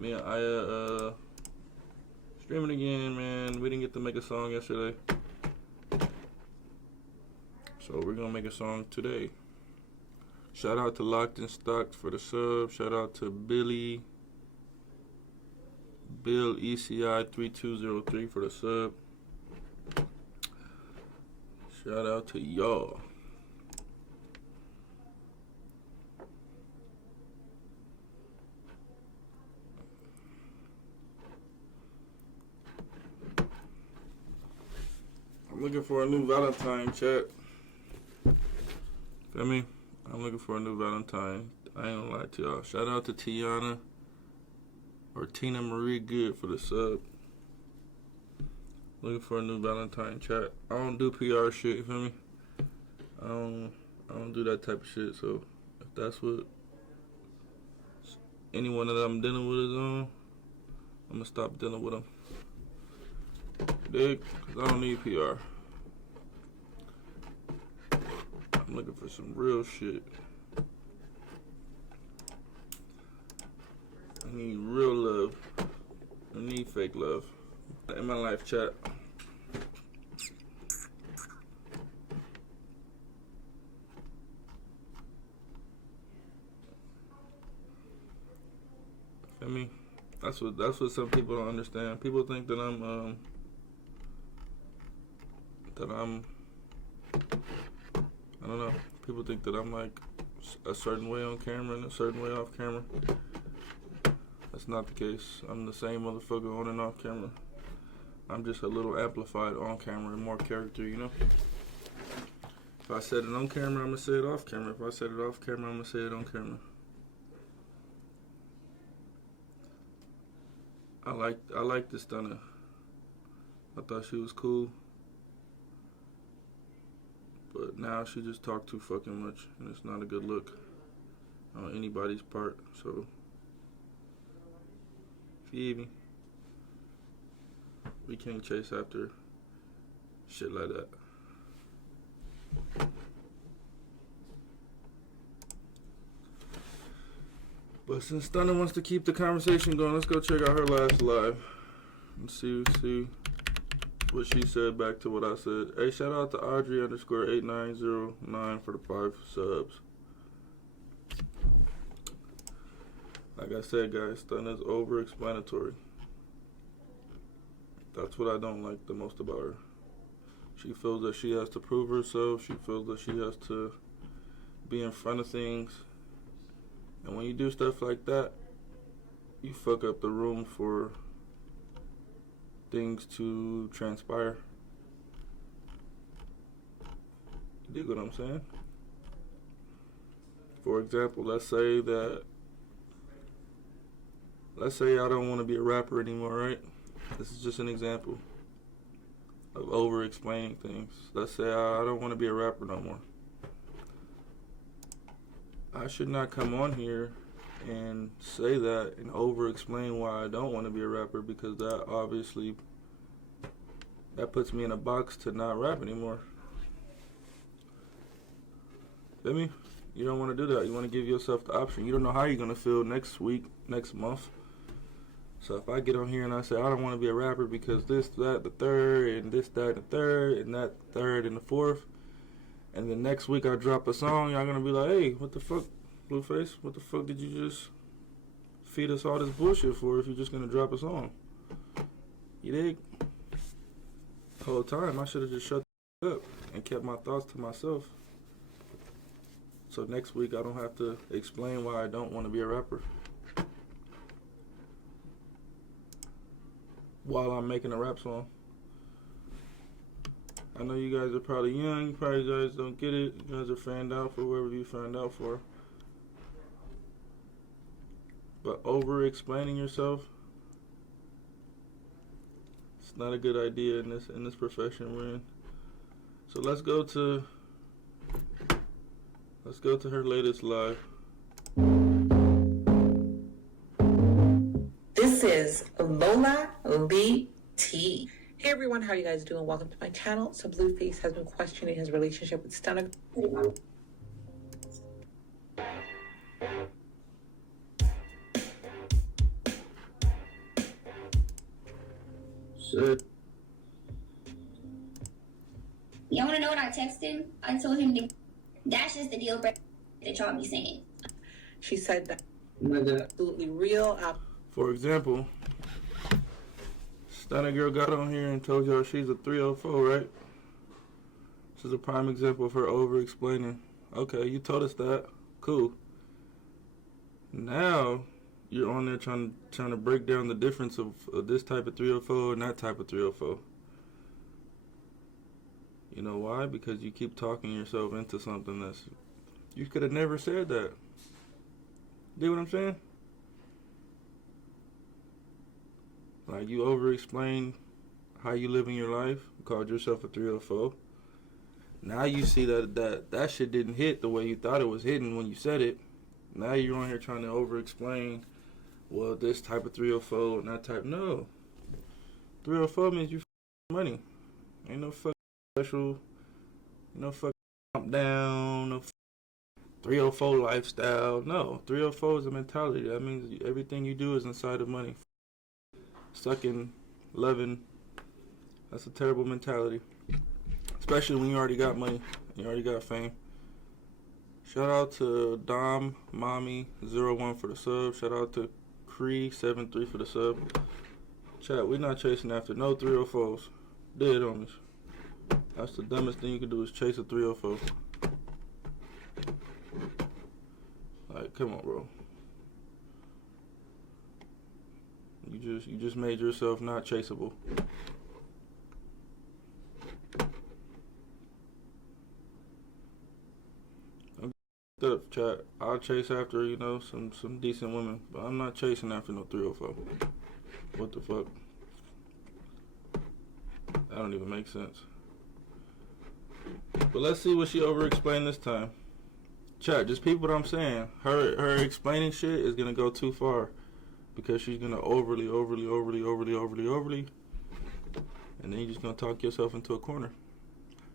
Me and Aya streaming again, man. We didn't get to make a song yesterday, so we're gonna make a song today. Shout out to Locked and Stocked for the sub. Shout out to Bill ECI 3203 for the sub. Shout out to y'all. I'm looking for a new Valentine, chat. Feel me? I'm looking for a new Valentine. I ain't gonna lie to y'all. Shout out to Tiana or Tina Marie Good for the sub. Looking for a new Valentine, chat. I don't do PR shit, you feel me? I don't do that type of shit, so if that's what anyone that I'm dealing with is on, I'm gonna stop dealing with them. Dig? Cause I don't need PR. I'm looking for some real shit. I need real love. I need fake love in my life, chat. Feel me? That's what some people don't understand. People think that I'm I don't know. People think that I'm like a certain way on camera and a certain way off camera. That's not the case. I'm the same motherfucker on and off camera. I'm just a little amplified on camera and more character, you know? If I said it on camera, I'm gonna say it off camera. If I said it off camera, I'm gonna say it on camera. I like this Stunna. I thought she was cool. But now she just talked too fucking much, and it's not a good look on anybody's part, so feed me. We can't chase after shit like that. But since Stunna wants to keep the conversation going, let's go check out her last live and see what she said back to what I said. Hey, shout out to Audrey_8909 for the 5 subs. Like I said, guys, Stunna's over-explanatory. That's what I don't like the most about her. She feels that she has to prove herself. She feels that she has to be in front of things. And when you do stuff like that, you fuck up the room for things to transpire. You dig what I'm saying? For example, let's say I don't want to be a rapper anymore, right? This is just an example of over explaining things. Let's say I don't want to be a rapper no more. I should not come on here and say that and over explain why I don't want to be a rapper, because that obviously puts me in a box to not rap anymore. Feel me? You don't want to do that. You want to give yourself the option. You don't know how you're going to feel next week, next month. So if I get on here and I say I don't want to be a rapper because this, that, the third, and this, that, the third, and that third, and the fourth, and then next week I drop a song, y'all gonna be like, hey, what the fuck, Blueface? What the fuck did you just feed us all this bullshit for if you're just gonna drop a song? You dig? The whole time I should have just shut up and kept my thoughts to myself. So next week I don't have to explain why I don't want to be a rapper while I'm making a rap song. I know you guys are probably young, you probably guys don't get it. You guys are fanned out for whoever you fanned out for. But over explaining yourself, it's not a good idea in this profession we're in. So let's go to her latest live. This is Lola Lee T. Hey everyone, how you guys doing? Welcome to my channel. So Blueface has been questioning his relationship with Stunna. Shit. Y'all want to know what I texted him? I told him that's just the deal breaker that y'all be saying. She said that absolutely real. For example, Stunna Girl got on here and told y'all she's a 304, right? This is a prime example of her over-explaining. Okay, you told us that. Cool. Now, you're on there trying to break down the difference of this type of 304 and that type of 304. You know why? Because you keep talking yourself into something that's... You could have never said that. You know what I'm saying? Like, you over-explained how you live in your life. You called yourself a 304. Now you see that shit didn't hit the way you thought it was hitting when you said it. Now you're on here trying to over-explain, well, this type of 304 and that type. No. 304 means you money. Ain't no fucking special, no fucking calm down, no 304 lifestyle. No, 304 is a mentality. That means everything you do is inside of money. Sucking, loving, that's a terrible mentality. Especially when you already got money, you already got fame. Shout out to Dom Mommy 01 for the sub. Shout out to Cree 73 for the sub. Chat, we not chasing after no 304s. Dead on us. That's the dumbest thing you can do is chase a 304. Like, come on, bro. You just made yourself not chaseable. Up, chat. I'll chase after, you know, some decent women, but I'm not chasing after no 304. What the fuck? That don't even make sense. But let's see what she over-explained this time. Chat, just peep what I'm saying. Her explaining shit is gonna go too far because she's gonna overly, and then you're just gonna talk yourself into a corner.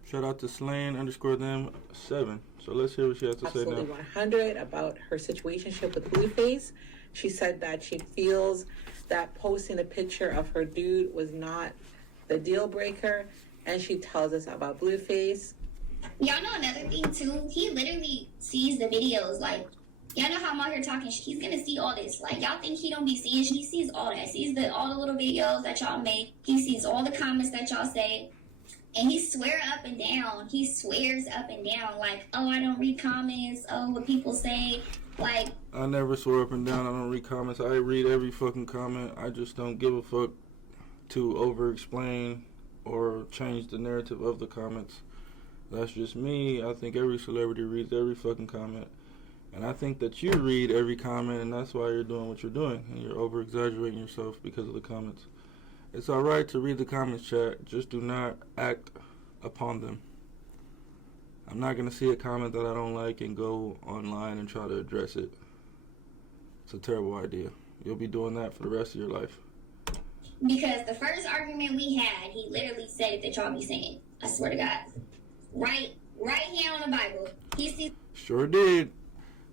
Shout out to Slan_them7. So let's hear what she has to say now. Absolutely 100 about her situationship with Blueface. She said that she feels that posting a picture of her dude was not the deal breaker, and she tells us about Blueface. Y'all know another thing too? He literally sees the videos. Like, y'all know how I'm out here talking. He's gonna see all this. Like, y'all think he don't be seeing? He sees all that. Sees all the little videos that y'all make. He sees all the comments that y'all say. And he swears up and down. He swears up and down, like, oh, I don't read comments. Oh, what people say. Like, I never swear up and down. I don't read comments. I read every fucking comment. I just don't give a fuck to over-explain or change the narrative of the comments. That's just me. I think every celebrity reads every fucking comment. And I think that you read every comment, and that's why you're doing what you're doing. And you're over-exaggerating yourself because of the comments. It's alright to read the comments, chat. Just do not act upon them. I'm not going to see a comment that I don't like and go online and try to address it. It's a terrible idea. You'll be doing that for the rest of your life. Because the first argument we had, he literally said it that y'all be saying. I swear to God. Right here on the Bible. He sees. Sure did.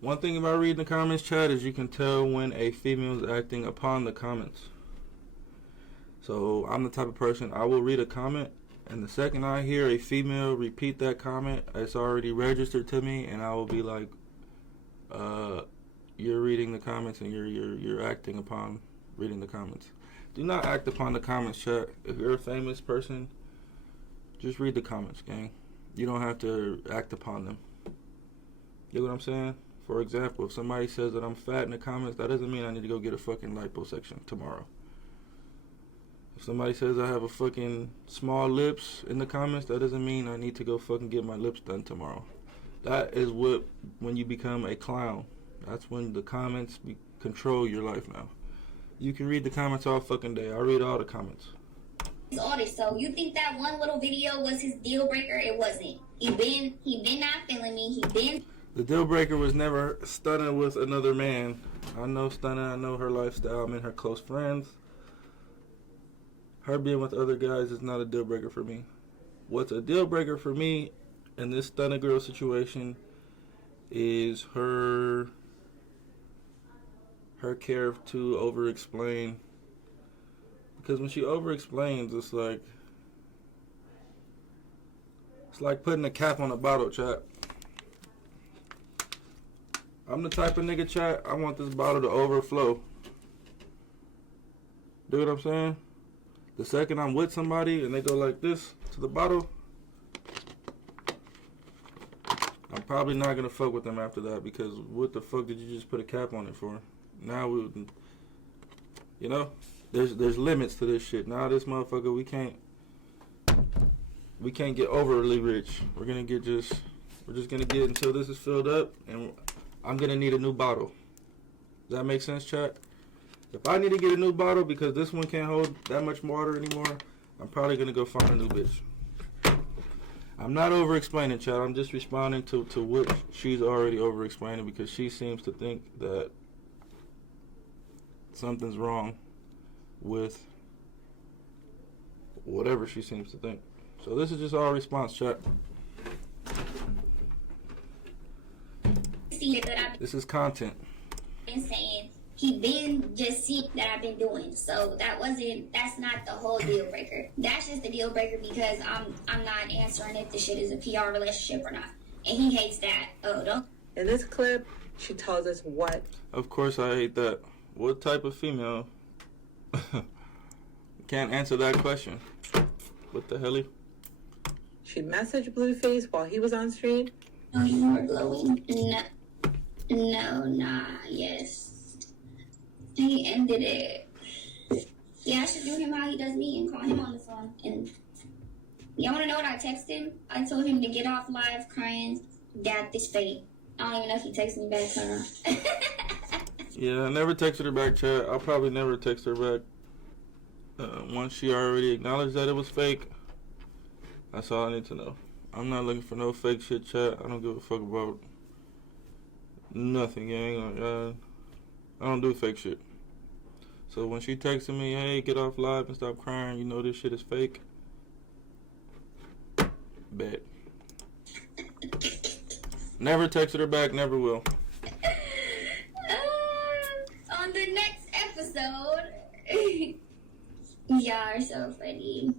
One thing about reading the comments, chat, is you can tell when a female is acting upon the comments. So I'm the type of person, I will read a comment, and the second I hear a female repeat that comment, it's already registered to me, and I will be like, you're reading the comments and you're acting upon reading the comments. Do not act upon the comments, chat. If you're a famous person, just read the comments, gang. You don't have to act upon them. You know what I'm saying? For example, if somebody says that I'm fat in the comments, that doesn't mean I need to go get a fucking liposuction tomorrow. If somebody says I have a fucking small lips in the comments, that doesn't mean I need to go fucking get my lips done tomorrow. That is when you become a clown. That's when the comments control your life now. You can read the comments all fucking day. I read all the comments. All this. So you think that one little video was his deal breaker? It wasn't. He been not feeling me. The deal breaker was never Stunna with another man. I know Stunna. I know her lifestyle. I'm in her close friends. Her being with other guys is not a deal breaker for me. What's a deal breaker for me in this Stunna Girl situation is her care to over explain Because when she over-explains, it's like putting a cap on a bottle, chat. I'm the type of nigga, chat, I want this bottle to overflow. Do what I'm saying? The second I'm with somebody and they go like this to the bottle, I'm probably not gonna fuck with them after that, because what the fuck did you just put a cap on it for? Now you know, there's limits to this shit. Now this motherfucker, we can't get overly rich. We're just gonna get until this is filled up, and I'm gonna need a new bottle. Does that make sense, chat? If I need to get a new bottle because this one can't hold that much water anymore, I'm probably gonna go find a new bitch. I'm not over-explaining, chat. I'm just responding to what she's already over-explaining, because she seems to think that something's wrong with whatever she seems to think. So this is just our response, chat. See that I've This is content. been saying. He been just seeing that I've been doing. So that's not the whole deal breaker. That's just the deal breaker because I'm not answering if the shit is a PR relationship or not. And he hates that. Oh, don't. In this clip, she tells us what. Of course I hate that. What type of female can't answer that question? What the hell? She messaged Blueface while he was on stream. Oh, you are glowing. No, yes. He ended it. Yeah, I should do him how he does me and call him on the phone. And y'all want to know what I texted him? I told him to get off live crying, "Dad, this fate." I don't even know if he texted me back or not. Yeah, I never texted her back, chat. I'll probably never text her back. Once she already acknowledged that it was fake, that's all I need to know. I'm not looking for no fake shit, chat. I don't give a fuck about nothing, gang. I don't do fake shit. So when she texted me, "Hey, get off live and stop crying, you know this shit is fake," bet. Never texted her back, never will. On the next episode, y'all are so funny.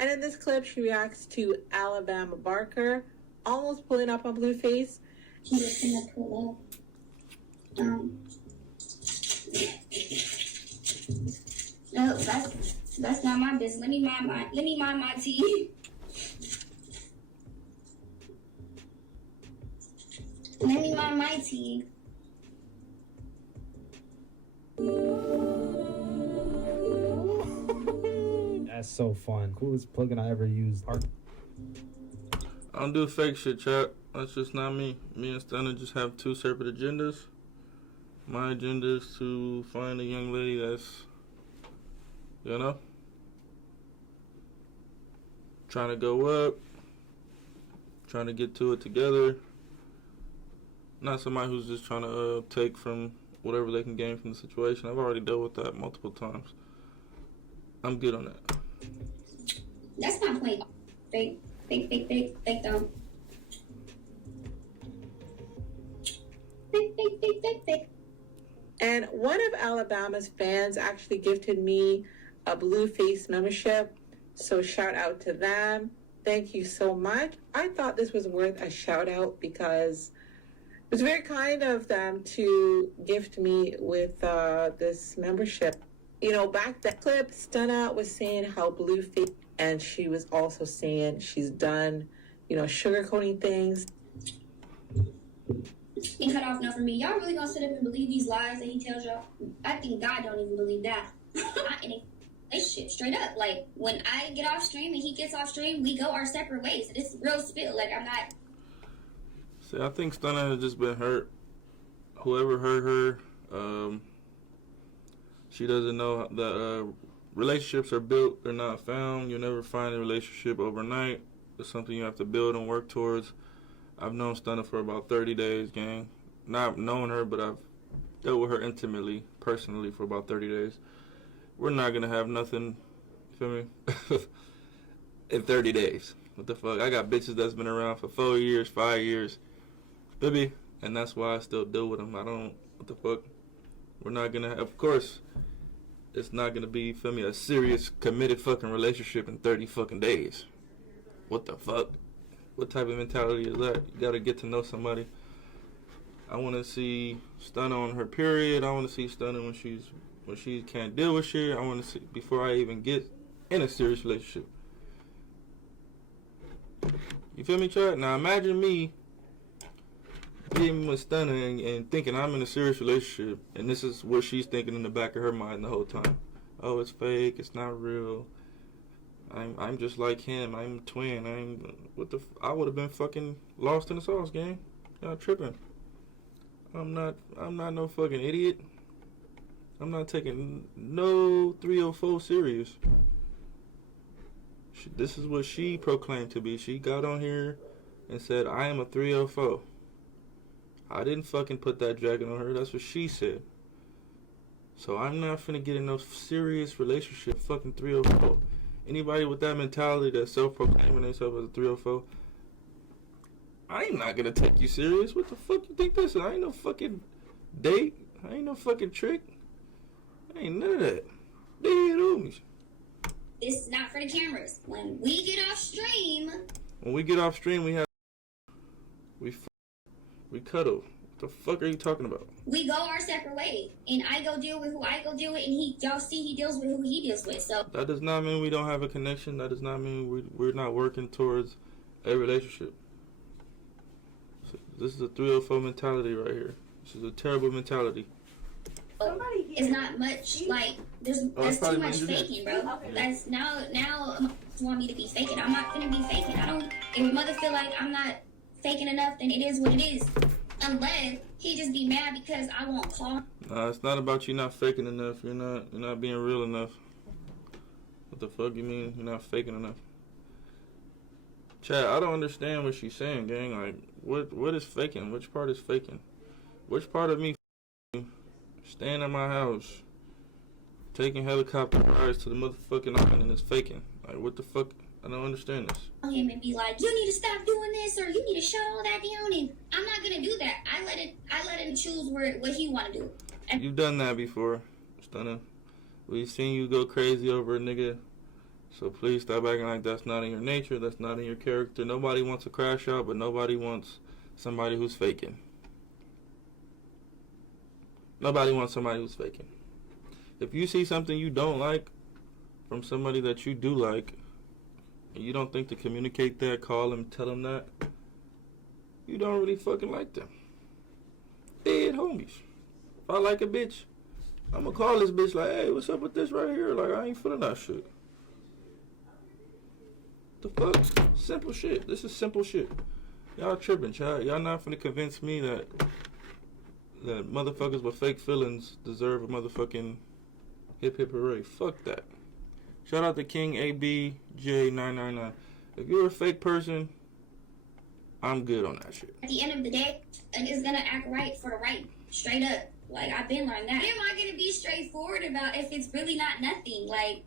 And in this clip, she reacts to Alabama Barker almost pulling up on Blueface. He was gonna pull up. No, that's not my business. Let me mind my tea. Let me mind my tea. That's so fun. Coolest plugin I ever used. I don't do fake shit, chat. That's just not me. Me and Stunna just have two separate agendas. My agenda is to find a young lady that's, you know, trying to go up, trying to get to it together. Not somebody who's just trying to take from whatever they can gain from the situation. I've already dealt with that multiple times. I'm good on that. That's my point. Fake though. Fake. And one of Alabama's fans actually gifted me a Blueface membership. So shout out to them. Thank you so much. I thought this was worth a shout out because it was very kind of them to gift me with this membership. You know, back that clip, Stunna was saying how Blueface, and she was also saying she's done, you know, sugarcoating things. He cut off enough for me. Y'all really gonna sit up and believe these lies that he tells y'all? I think God don't even believe that. Not in a relationship, straight up. Like, when I get off stream and he gets off stream, we go our separate ways. It's real spill. Like, I'm not. See, I think Stunna has just been hurt. Whoever hurt her, she doesn't know that relationships are built, they're not found. You'll never find a relationship overnight. It's something you have to build and work towards. I've known Stunna for about 30 days, gang. Not known her, but I've dealt with her intimately, personally, for about 30 days. We're not going to have nothing, you feel me, in 30 days. What the fuck? I got bitches that's been around for 4 years, 5 years. Baby. And that's why I still deal with them. I don't, what the fuck? We're not going to, of course, it's not gonna be, feel me, a serious, committed fucking relationship in 30 fucking days. What the fuck? What type of mentality is that? You gotta get to know somebody. I wanna see Stunna on her period. I wanna see Stunna when she can't deal with shit. I wanna see before I even get in a serious relationship. You feel me, Chad? Now imagine me being with Stunna and thinking I'm in a serious relationship, and this is what she's thinking in the back of her mind the whole time. Oh, it's fake. It's not real. I'm just like him. I'm a twin. I would have been fucking lost in the sauce, gang. Y'all tripping. I'm not no fucking idiot. I'm not taking no 304 serious. This is what she proclaimed to be. She got on here and said, I am a 304. I didn't fucking put that jacket on her. That's what she said. So I'm not finna get in no serious relationship fucking 304. Anybody with that mentality that's self-proclaiming themselves as a 304, I ain't not gonna take you serious. What the fuck you think this is? I ain't no fucking date. I ain't no fucking trick. I ain't none of that. Dead homies. This is not for the cameras. When we get off stream, we cuddle. What the fuck are you talking about? we go our separate ways, and I go deal with who I go deal with, and y'all see he deals with who he deals with. So that does not mean we don't have a connection. That does not mean we're not working towards a relationship. So this is a 304 mentality right here. This is a terrible mentality. it's not much like there's too much faking, bro. Okay. That's now you want me to be faking. I'm not gonna be faking. I don't. If mother feel like I'm not faking enough, then it is what it is. Unless he just be mad because I won't call. Nah, it's not about you not faking enough. You're not being real enough. What the fuck you mean you're not faking enough? Chad, I don't understand what she's saying, gang. Like, what is faking? Which part is faking? Which part of me staying at my house, taking helicopter rides to the motherfucking island is faking? Like, what the fuck? I don't understand this. Him and be like, you need to stop doing this, or you need to shut all that down. And I'm not gonna do that. I let him choose what he want to do. You've done that before, Stunna. We've seen you go crazy over a nigga. So please stop acting like that's not in your nature, that's not in your character. Nobody wants a crash out, but nobody wants somebody who's faking. Nobody wants somebody who's faking. If you see something you don't like from somebody that you do like, and you don't think to communicate that, call them, tell them that, you don't really fucking like them. Dead homies. If I like a bitch, I'm gonna call this bitch like, hey, what's up with this right here? Like, I ain't feeling that shit. The fuck? Simple shit. This is simple shit. Y'all tripping, child. Y'all not finna convince me that motherfuckers with fake feelings deserve a motherfucking hip hip hooray. Fuck that. Shout out to King ABJ999. If you're a fake person, I'm good on that shit. At the end of the day, and it's gonna act right for the right, straight up. Like, I've been learning that. Am I gonna be straightforward about if it's really not nothing? Like,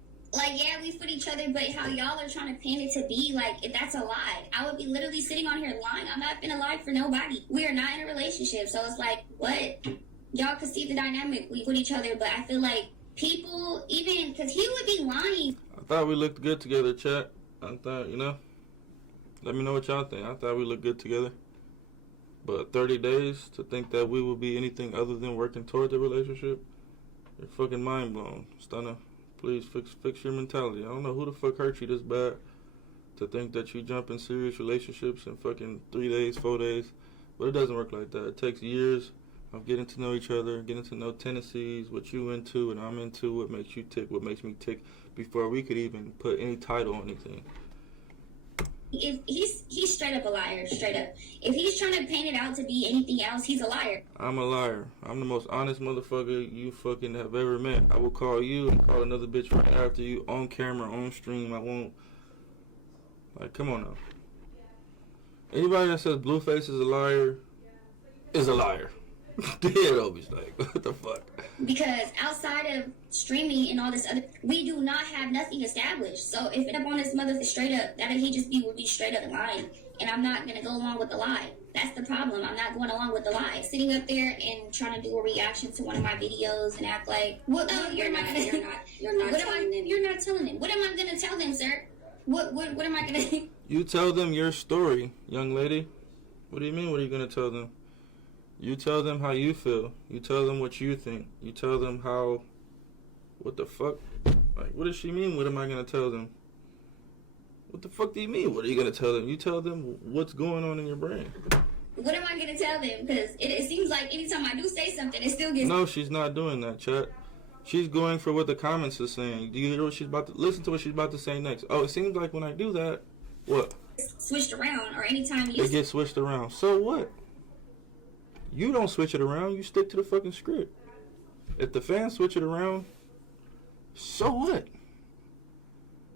yeah, we fit each other, but how y'all are trying to paint it to be, like, if that's a lie. I would be literally sitting on here lying. I'm not gonna lie for nobody. We are not in a relationship, so it's like, what? Y'all could see the dynamic we put each other, but I feel like people, even, because he would be lying. I thought we looked good together, chat. I thought, let me know what y'all think. I thought we looked good together. But 30 days to think that we will be anything other than working towards a relationship, you're fucking mind blown, Stunna. Please fix your mentality. I don't know who the fuck hurt you this bad to think that you jump in serious relationships in fucking 3 days, 4 days. But it doesn't work like that. It takes years of getting to know each other, getting to know tendencies, what you into and I'm into, what makes you tick, what makes me tick, before we could even put any title on anything. If he's straight up a liar, straight up. If he's trying to paint it out to be anything else, he's a liar. I'm a liar. I'm the most honest motherfucker you fucking have ever met. I will call you and call another bitch right after you on camera, on stream. I won't. Like, come on now. Anybody that says Blueface is a liar is a liar. Dead always like, what the fuck? Because outside of streaming and all this other, we do not have nothing established. So if it up on this mother straight up, that he just would be straight up lying, and I'm not gonna go along with the lie. That's the problem. I'm not going along with the lie. Sitting up there and trying to do a reaction to one of my videos and act like, what? Oh, you're not. You're not. What am I? You're not telling them. What am I gonna tell them, sir? What am I gonna? You tell them your story, young lady. What do you mean? What are you gonna tell them? You tell them how you feel. You tell them what you think. You tell them how. What the fuck? Like, what does she mean? What am I gonna tell them? What the fuck do you mean? What are you gonna tell them? You tell them what's going on in your brain. What am I gonna tell them? Because it seems like anytime I do say something, it still gets. No, she's not doing that, chat. She's going for what the comments are saying. Do you hear what she's about to listen to? What she's about to say next? Oh, it seems like when I do that, what? Switched around, or anytime you. It gets switched around. So what? You don't switch it around. You stick to the fucking script. If the fans switch it around, so what?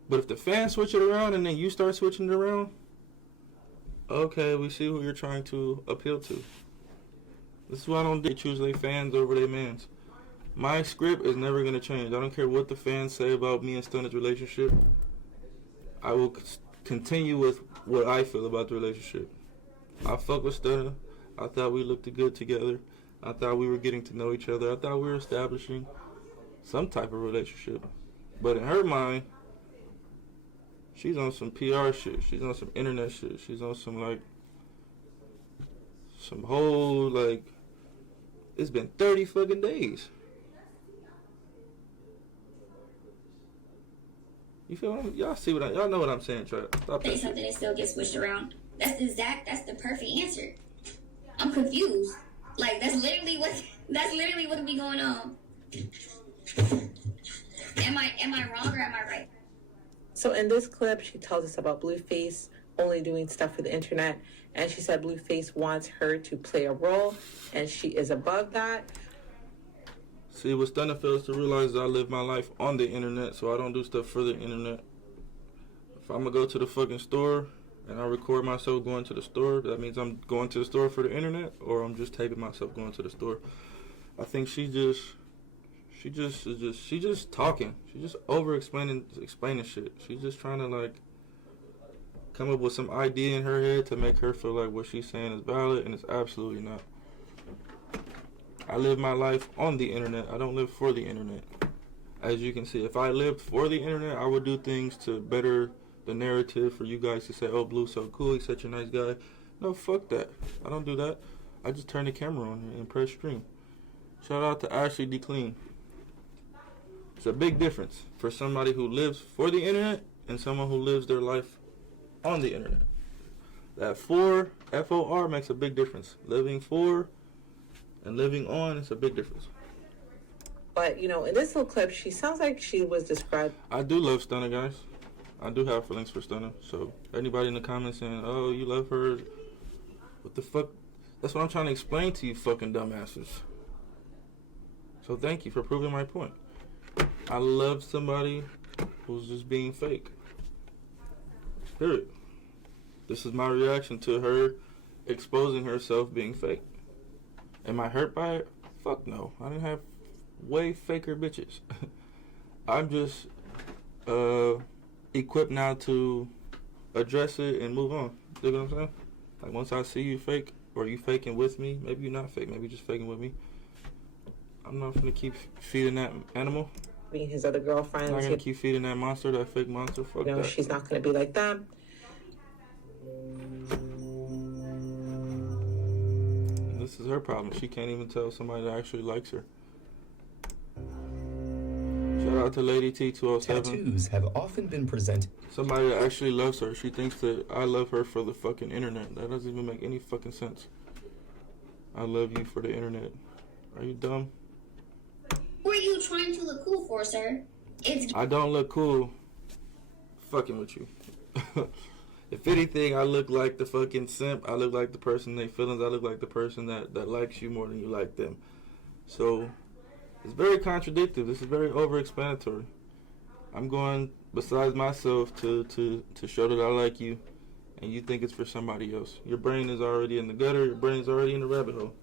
But if the fans switch it around and then you start switching it around, okay, we see who you're trying to appeal to. This is why I don't choose their fans over their mans. My script is never going to change. I don't care what the fans say about me and Stunna's relationship. I will continue with what I feel about the relationship. I fuck with Stunna. I thought we looked good together. I thought we were getting to know each other. I thought we were establishing some type of relationship. But in her mind, she's on some PR shit. She's on some internet shit. She's on some, like, some whole, like, it's been 30 fucking days. You feel what y'all see what y'all know what I'm saying, Trap. Stop Say that something shit. and still gets switched around. That's the perfect answer. I'm confused. Like, that's literally what be going on. Am I wrong or am I right? So in this clip, she tells us about Blueface only doing stuff for the internet, and she said Blueface wants her to play a role, and she is above that. See, what Stunna fails to realize is I live my life on the internet, so I don't do stuff for the internet. If I'm gonna go to the fucking store and I record myself going to the store, that means I'm going to the store for the internet, or I'm just taping myself going to the store. I think she's just talking. She's just explaining shit. She's just trying to, like, come up with some idea in her head to make her feel like what she's saying is valid, and it's absolutely not. I live my life on the internet. I don't live for the internet. As you can see, if I lived for the internet, I would do things to better the narrative for you guys to say, oh, Blue's so cool, he's such a nice guy. No, fuck that. I don't do that. I just turn the camera on and press stream. Shout out to Ashley D. Clean. It's a big difference for somebody who lives for the internet and someone who lives their life on the internet. That F-O-R makes a big difference. Living for and living on is a big difference. But, you know, in this little clip, she sounds like she was described. I do love Stunna, guys. I do have feelings for Stunna. So anybody in the comments saying, oh, you love her, what the fuck? That's what I'm trying to explain to you fucking dumbasses. So thank you for proving my point. I love somebody who's just being fake. Period. This is my reaction to her exposing herself being fake. Am I hurt by it? Fuck no. I didn't have way faker bitches. I'm just equipped now to address it and move on. You know what I'm saying? Like, once I see you fake, or you faking with me, maybe you're not fake, maybe you're just faking with me. I'm not gonna keep feeding that animal. Being his other girlfriend. I'm not gonna keep feeding that monster, that fake monster. Fuck you know, that. she's not going to be like that. This is her problem. She can't even tell somebody that actually likes her. Shout out to Lady T207. Tattoos have often been presented. Somebody that actually loves her. She thinks that I love her for the fucking internet. That doesn't even make any fucking sense. I love you for the internet. Are you dumb? Who are you trying to look cool for, sir? I don't look cool fucking with you. If anything, I look like the fucking simp. I look like the person in their feelings. I look like the person that likes you more than you like them. So, it's very contradictory. This is very over-explanatory. I'm going besides myself to show that I like you, and you think it's for somebody else. Your brain is already in the gutter. Your brain is already in the rabbit hole.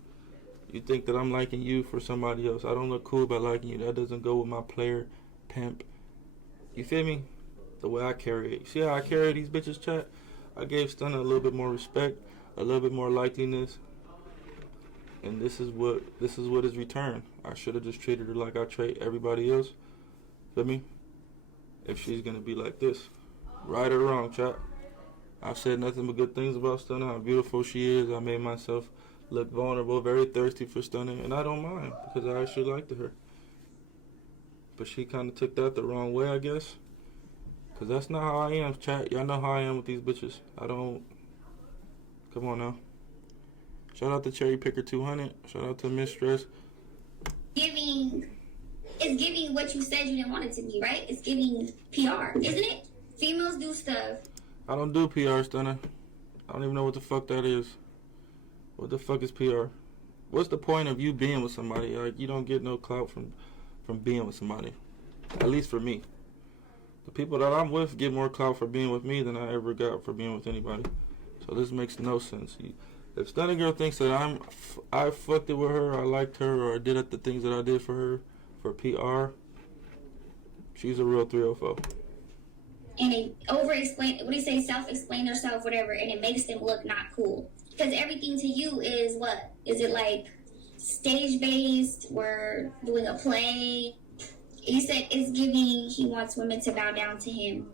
You think that I'm liking you for somebody else. I don't look cool by liking you. That doesn't go with my player, pimp. You feel me? The way I carry it. See how I carry these bitches, chat? I gave Stunna a little bit more respect. a little bit more likeliness, and this is what is returned. I should have just treated her like I treat everybody else. Feel me? If she's gonna be like this, right or wrong, chat. I've said nothing but good things about Stunna, how beautiful she is. I made myself look vulnerable, very thirsty for Stunna, and I don't mind because I actually liked her. But she kind of took that the wrong way, I guess. Because that's not how I am, chat. Y'all know how I am with these bitches. I don't... Come on now. Shout out to Cherry Picker 200. Shout out to Mistress. It's giving what you said you didn't want it to be, right? It's giving PR, isn't it? Females do stuff. I don't do PR, Stunna. I don't even know what the fuck that is. What the fuck is PR? What's the point of you being with somebody? Like, you don't get no clout from being with somebody. At least for me. The people that I'm with get more clout for being with me than I ever got for being with anybody. So this makes no sense. If Stunna Girl thinks that I fucked it with her, I liked her, or I did the things that I did for her for PR, she's a real 304. And they over-explain, what do you say, self-explain themselves, whatever, and it makes them look not cool. Because everything to you is what? Is it like stage-based? We're doing a play? You said it's giving he wants women to bow down to him.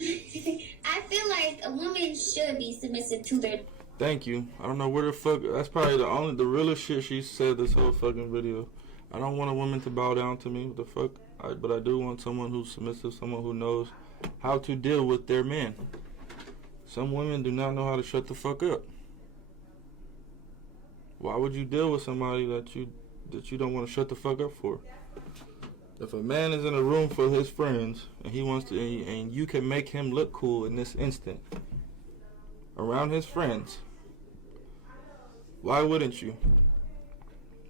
I feel like a woman should be submissive to their... Thank you. I don't know where the fuck... That's probably the realest shit she said this whole fucking video. I don't want a woman to bow down to me. What the fuck? But I do want someone who's submissive, someone who knows how to deal with their men. Some women do not know how to shut the fuck up. Why would you deal with somebody that you don't want to shut the fuck up for? If a man is in a room full of his friends and he wants to, and you can make him look cool in this instant around his friends, why wouldn't you?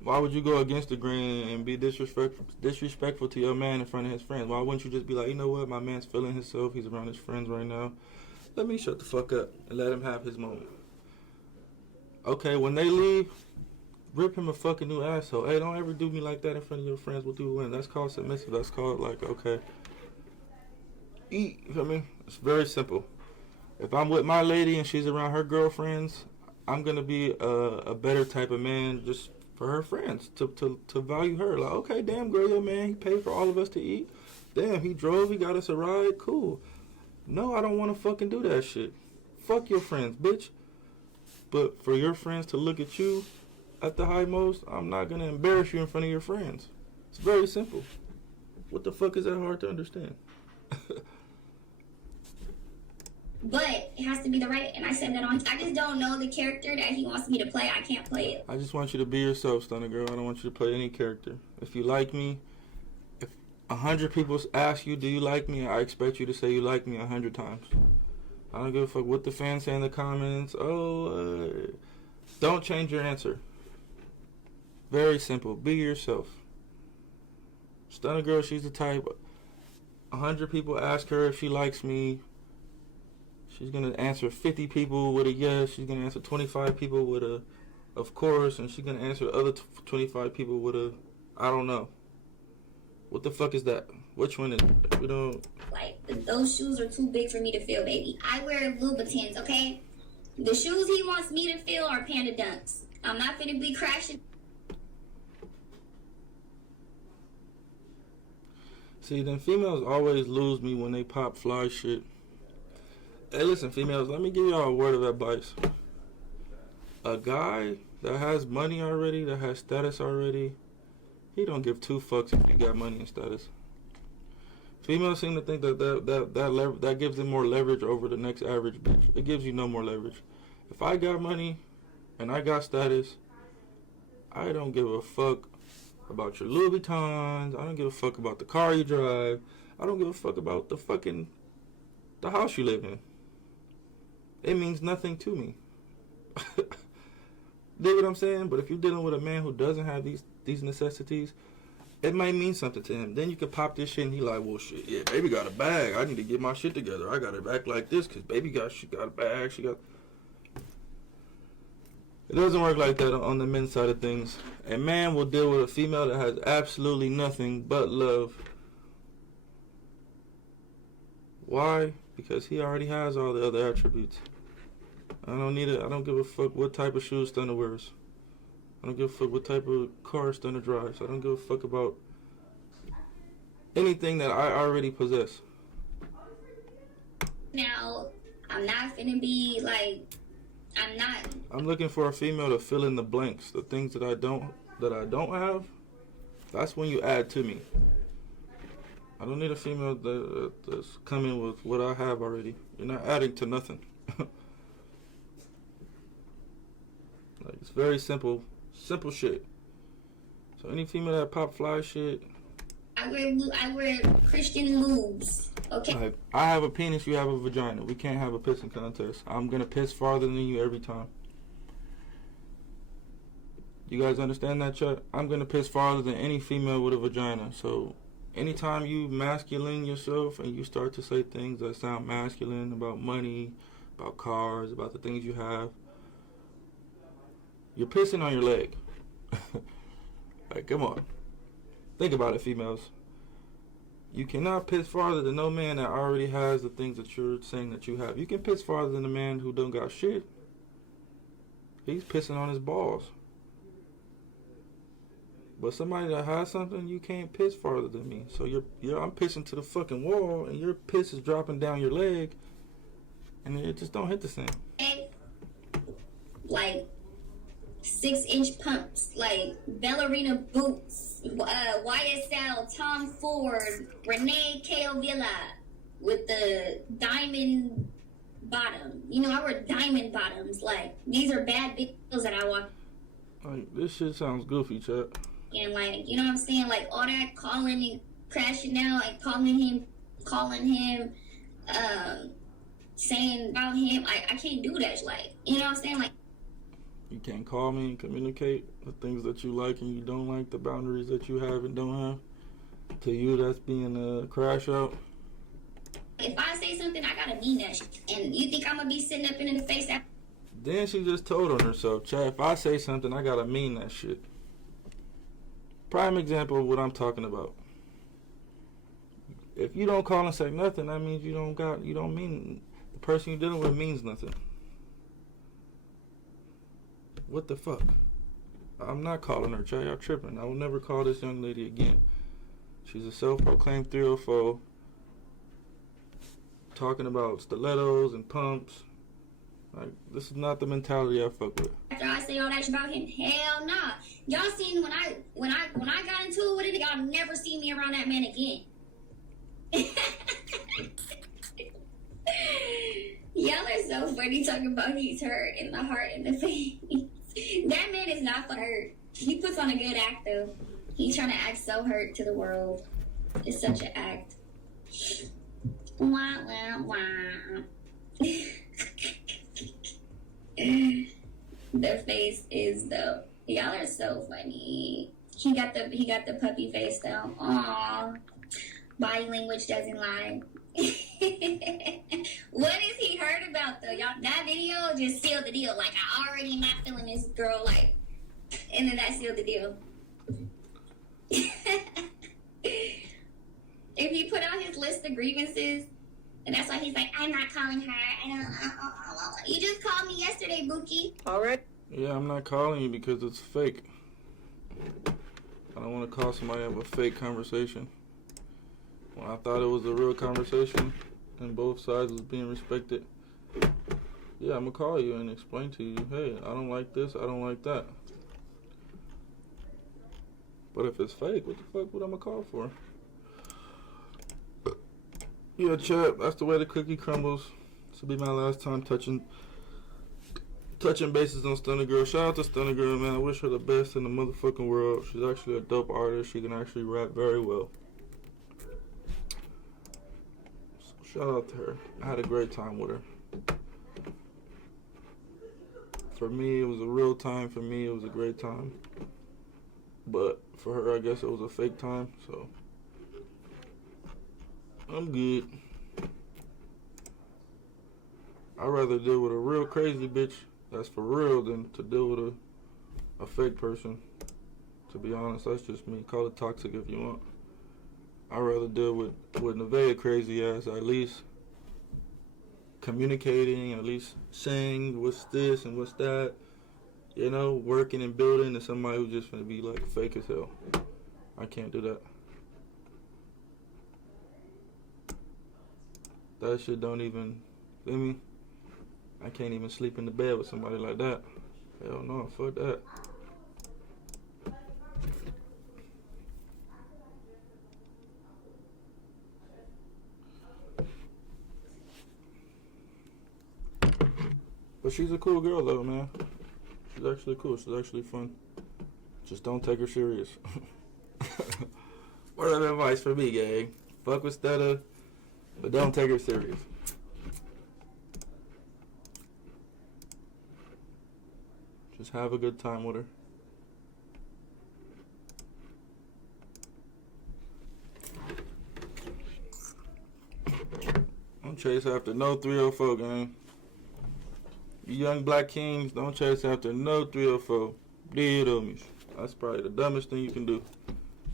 Why would you go against the grain and be disrespectful to your man in front of his friends? Why wouldn't you just be like, you know what, my man's feeling himself, he's around his friends right now, let me shut the fuck up and let him have his moment. Okay, when they leave, rip him a fucking new asshole. Hey, don't ever do me like that in front of your friends. We'll do it when. That's called submissive. That's called, like, okay. Eat. You feel me? It's very simple. If I'm with my lady and she's around her girlfriends, I'm going to be a better type of man just for her friends, to value her. Like, okay, damn, girl, your man, he paid for all of us to eat. Damn, he drove, he got us a ride. Cool. No, I don't want to fucking do that shit. Fuck your friends, bitch. But for your friends to look at you at the high most, I'm not going to embarrass you in front of your friends. It's very simple. What the fuck is that hard to understand? But it has to be the right, and I said that on... I just don't know the character that he wants me to play. I can't play it. I just want you to be yourself, Stunna Girl. I don't want you to play any character. If you like me, if 100 people ask you, do you like me? I expect you to say you like me 100 times. I don't give a fuck what the fans say in the comments. Don't change your answer. Very simple. Be yourself. Stunna Girl, she's the type. 100 people ask her if she likes me. She's going to answer 50 people with a yes. She's going to answer 25 people with a of course. And she's going to answer the other 25 people with a I don't know. What the fuck is that? Which one is it? We don't... Like, those shoes are too big for me to feel, baby. I wear Louboutins, okay? The shoes he wants me to feel are Panda Dunks. I'm not finna be crashing. See, then females always lose me when they pop fly shit. Hey, listen, females, let me give y'all a word of advice. A guy that has money already, that has status already, he don't give two fucks if you got money and status. Females seem to think that gives them more leverage over the next average bitch. It gives you no more leverage. If I got money and I got status, I don't give a fuck about your Louis Vuittons. I don't give a fuck about the car you drive. I don't give a fuck about the house you live in. It means nothing to me. Dig what I'm saying? But if you're dealing with a man who doesn't have these necessities, it might mean something to him. Then you can pop this shit and he like, well, shit, yeah, baby got a bag. I need to get my shit together. I got to act like this because baby she got a bag. It doesn't work like that on the men's side of things. A man will deal with a female that has absolutely nothing but love. Why? Because he already has all the other attributes. I don't need it. I don't give a fuck what type of shoes Stunna wears. I don't give a fuck what type of car Stunna drives. I don't give a fuck about anything that I already possess. Now, I'm not finna be like, I'm not. I'm looking for a female to fill in the blanks, the things that I don't have. That's when you add to me. I don't need a female that's coming with what I have already. You're not adding to nothing. Like, it's very simple shit. So any female that pop fly shit. I wear Christian lubes. Okay. Like, I have a penis, you have a vagina. We can't have a pissing contest. I'm gonna piss farther than you every time. You guys understand that, chat? I'm gonna piss farther than any female with a vagina. So anytime you masculine yourself and you start to say things that sound masculine about money, about cars, about the things you have, you're pissing on your leg. Like, come on. Think about it, females. You cannot piss farther than no man that already has the things that you're saying that you have. You can piss farther than a man who don't got shit. He's pissing on his balls. But somebody that has something, you can't piss farther than me. So I'm pissing to the fucking wall, and your piss is dropping down your leg, and it just don't hit the same. Like 6-inch pumps, like ballerina boots, YSL, Tom Ford, Renee K.O. Villa with the diamond bottom. You know, I wear diamond bottoms. Like, these are bad big heels that I walk. Like, this shit sounds goofy, chat. And, like, you know what I'm saying? Like, all that calling and crashing out and calling him, saying about him. I can't do that. Like, you know what I'm saying? Like, You can't call me and communicate the things that you like and you don't like, the boundaries that you have and don't have. To you, that's being a crash out. if I say something, I gotta mean that shit. And you think I'm gonna be sitting up in the face that? Then she just told on herself, Chad, if I say something, I gotta mean that shit. Prime example of what I'm talking about. If you don't call and say nothing, that means you don't mean, the person you're dealing with means nothing. What the fuck? I'm not calling her, Chad. Y'all tripping. I will never call this young lady again. She's a self-proclaimed 304, talking about stilettos and pumps. Like, this is not the mentality I fuck with. After I say all that shit about him, hell nah. Y'all seen when I got into it with it, y'all never see me around that man again. Y'all are so funny talking about he's hurt in the heart and the face. That man is not for hurt. He puts on a good act though. He's trying to act so hurt to the world. It's such an act. Wah, wah, wah. The face is though. Y'all are so funny. He got the puppy face though. Aww. Body language doesn't lie. What is he hurt about though? Y'all, that video just sealed the deal. Like, I already not feeling this girl, like, and then that sealed the deal. If he put out his list of grievances, and that's why he's like, I'm not calling her. You just called me yesterday, Bookie. All right. Yeah, I'm not calling you because it's fake. I don't want to call somebody up a fake conversation. When I thought it was a real conversation and both sides was being respected, yeah, I'm going to call you and explain to you, hey, I don't like this, I don't like that. But if it's fake, what the fuck would I call for? Yeah, chat, that's the way the cookie crumbles. This will be my last time touching bases on Stunna Girl. Shout out to Stunna Girl, man. I wish her the best in the motherfucking world. She's actually a dope artist. She can actually rap very well. So shout out to her. I had a great time with her. For me, it was a real time. For me, it was a great time. But for her, I guess it was a fake time, so I'm good. I'd rather deal with a real crazy bitch that's for real than to deal with a fake person. To be honest, that's just me. Call it toxic if you want. I'd rather deal with Nevaeh crazy ass, at least communicating, at least saying what's this and what's that, you know, working and building, than somebody who's just gonna be like fake as hell. I can't do that. That shit don't even, feel me? I can't even sleep in the bed with somebody like that. Hell no, fuck that. But she's a cool girl though, man. She's actually cool. She's actually fun. Just don't take her serious. Word of advice for me, gang. Fuck with Stunna, but don't take her serious. Just have a good time with her. Don't chase after no 304, gang. You young black kings, don't chase after no 304. Dead homies. That's probably the dumbest thing you can do.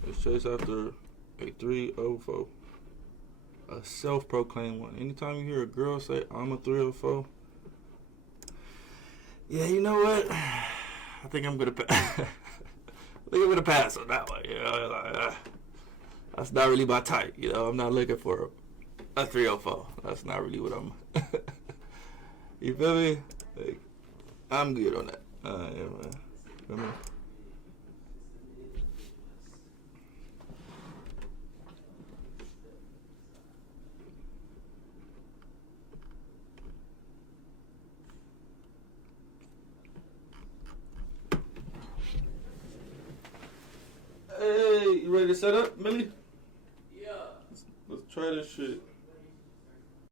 Is chase after a 304. A self-proclaimed one. Anytime you hear a girl say, I'm a 304, yeah, you know what? I think I'm gonna pass on that one. You know, like, that's not really my type. You know, I'm not looking for a 304. That's not really what I'm. You feel me? Like, I'm good on that. Yeah, man. Feel me? Hey, you ready to set up, Millie? Yeah. Let's try this shit.